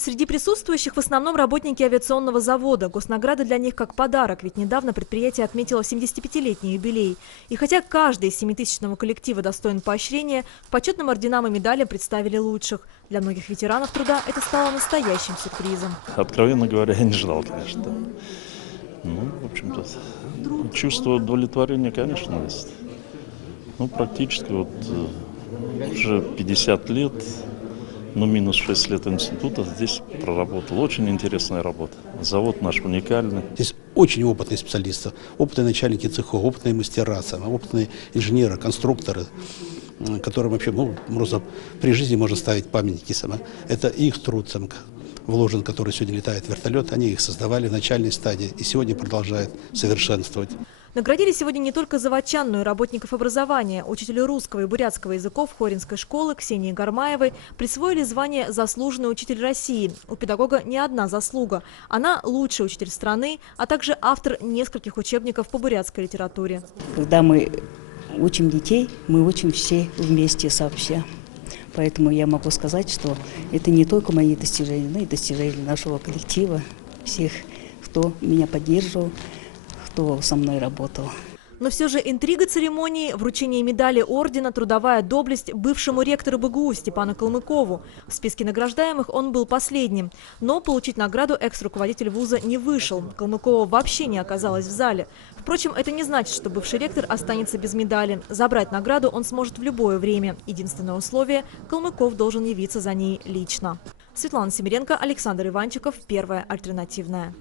Среди присутствующих в основном работники авиационного завода. Госнаграда для них как подарок, ведь недавно предприятие отметило 75-летний юбилей. И хотя каждый из 7000-го коллектива достоин поощрения, к почетным орденам и медалям представили лучших. Для многих ветеранов труда это стало настоящим сюрпризом. Откровенно говоря, я не ждал, конечно. Ну, в общем-то, чувство удовлетворения, конечно, есть. Ну, практически вот уже 50 лет. Ну, минус 6 лет института здесь проработал. Очень интересная работа. Завод наш уникальный. Здесь очень опытные специалисты, опытные начальники цехов, опытные мастера, опытные инженеры, конструкторы, которым вообще, просто при жизни можно ставить памятники. Это их труд вложен, который сегодня летает вертолет. Они их создавали в начальной стадии и сегодня продолжают совершенствовать. Наградили сегодня не только заводчан, но и работников образования. Учителю русского и бурятского языков Хоринской школы Ксении Гармаевой присвоили звание «Заслуженный учитель России». У педагога не одна заслуга. Она лучший учитель страны, а также автор нескольких учебников по бурятской литературе. Когда мы учим детей, мы учим все вместе сообща. Поэтому я могу сказать, что это не только мои достижения, но и достижения нашего коллектива, всех, кто меня поддерживал, кто со мной работал. Но все же интрига церемонии, вручение медали ордена «Трудовая доблесть» бывшему ректору БГУ Степану Калмыкову. В списке награждаемых он был последним. Но получить награду экс-руководитель вуза не вышел. Калмыкова вообще не оказалась в зале. Впрочем, это не значит, что бывший ректор останется без медали. Забрать награду он сможет в любое время. Единственное условие – Калмыков должен явиться за ней лично. Светлана Семеренко, Александр Иванчиков, Первая альтернативная.